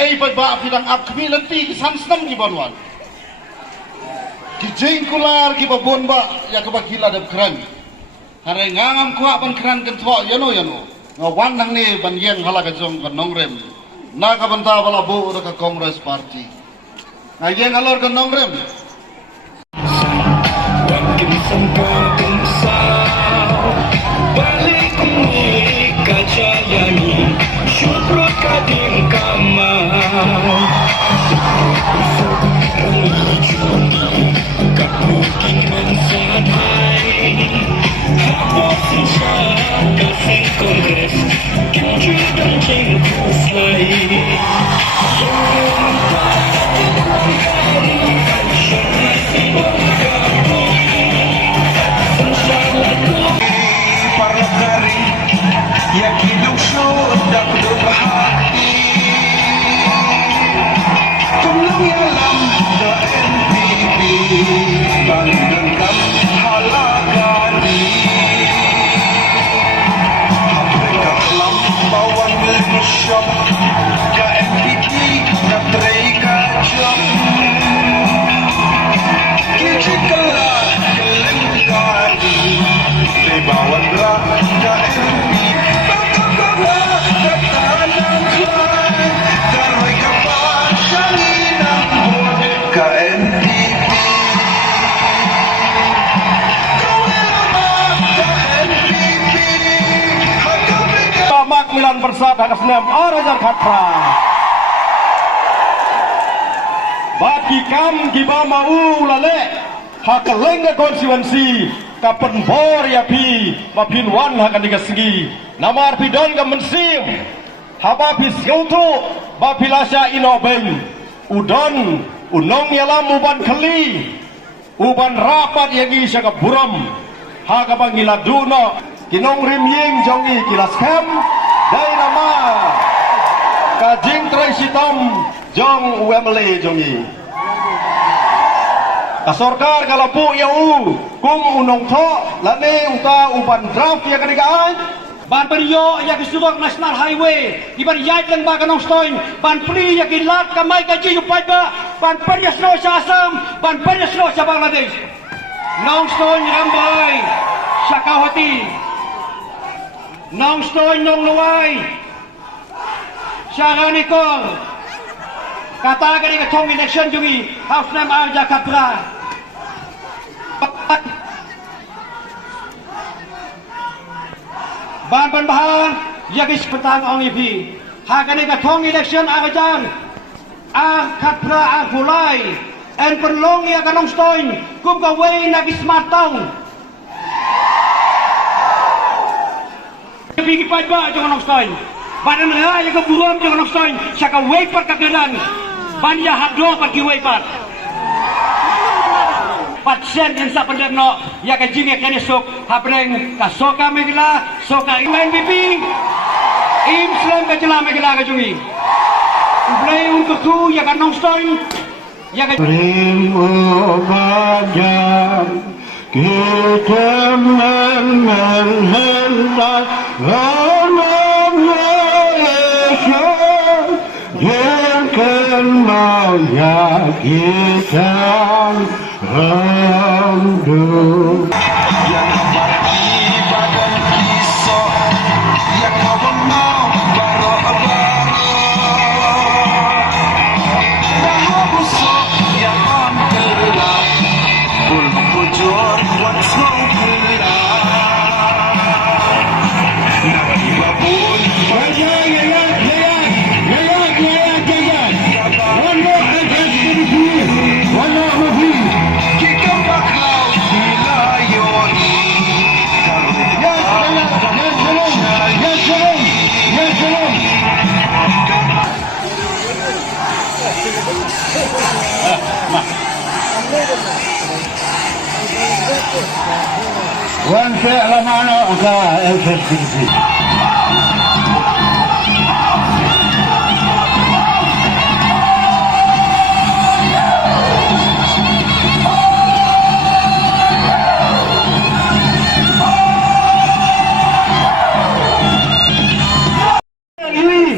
Kai ba pidang akmi lanti kisan senam di banwan. Kijing kular ki babon ba ya ka bagila dab kran. Hare ngangam kuak ban kran kan thwa yano. Ngawan nang ni ban yeng hala ka jong kan nongrem. Na ka banta bala bo ka Congress Party. Na yeng alor kan nongrem. Balik ni kajayani syukur kadim kamal kemungkinan sadai hapus insya kasih kongres kincu dan cengku selai yang hidup sudah berbahaya tolong alam the NPP bandingkan halakani mereka kelam bawang lenyusyok ke NPP dan mereka jom kicikalah kelengkari lebawan berat ke NPP Milan Persat atas nama Rajar Khatra. Bagi kam giba mau lale hak lengga konstituensi kapen bor ya pi mapin wan hakan digasgi namar pidon ka mensim haba piskautu bapilasya inobeng udon unong yalam uban keli uban rapat yagi syaga buram haka bangila duno kinong rimying jongi kilas kem dari nama kajing trai sitom jong UMLE jongi kasorkar kalapu yau kum unong tho lane uka uban draft ya kadigaan ban periyo ya kisubak national highway iban yait lang ba kanong stoin ban pri ya kilat kamay kaji upay ba ban perias no sa Assam ban perias no sa Bangladesh nong stoin rambay Syakawati nong stoin nong luway Syaranikor kata gani ka tong election jungi house name Rajar Khatra bahan bahan yagis petang ong ipi hagani ka tong election Rajar Khatra hulai en perlong ya kanong stoin kum ka way nagis matang bigi pajba jong kanong stoin badan raya ka buram jong kanong stoin saka way par kagaran banya hadlo par ki way par patsen din sa pandemno ya ka jinge kanisok habreng ka soka megla soka inglain bibi im slam ka jela megla ka jungi play un ku ya ka nong stoin ya ka primo bajan kita mengenal jangan mau ya kita rendu yang bagi badan kisah yang kau mau baru-baru dah busuk yang gelap belum bujur buat snow gelap nak dibabun wajah وان فعل معنا FSDC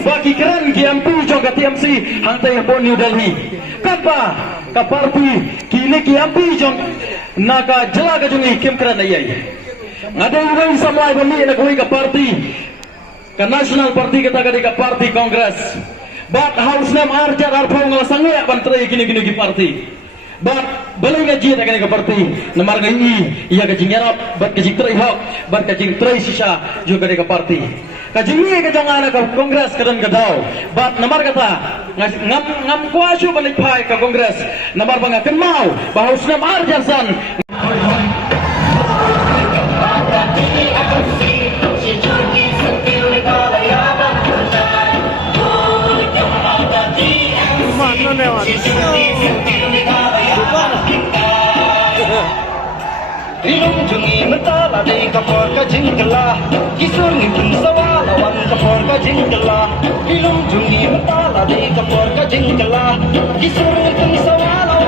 bagi keren GMP juga TMC parti hantai po New Delhi. Kapa ka parti kini ki ampi jong naga jela ka jong ikim kran ayai. Ngadai wai samlai bami na koi ka parti ka national party kita ka parti Congress. But house name arjar arpong ngasangya bantrai kini ki parti. But balai ngaji ta ka parti namar ngai iya ka jingyarap bat ka jingtrai hok bat ka jingtrai sisa juga ka parti. Kajingi ka jong ana ka Congress kadan gadau. But namar kata ngam kuasu balik pai ka Congress namar banga kenmau bahaus nam arjasan. Ilung jungi mentala di kapor ka jingkala Kisur ngipun sawala wan kapor ka jingkala Ilung jungi mentala di kapor ka jingkala Kisur ngipun sawala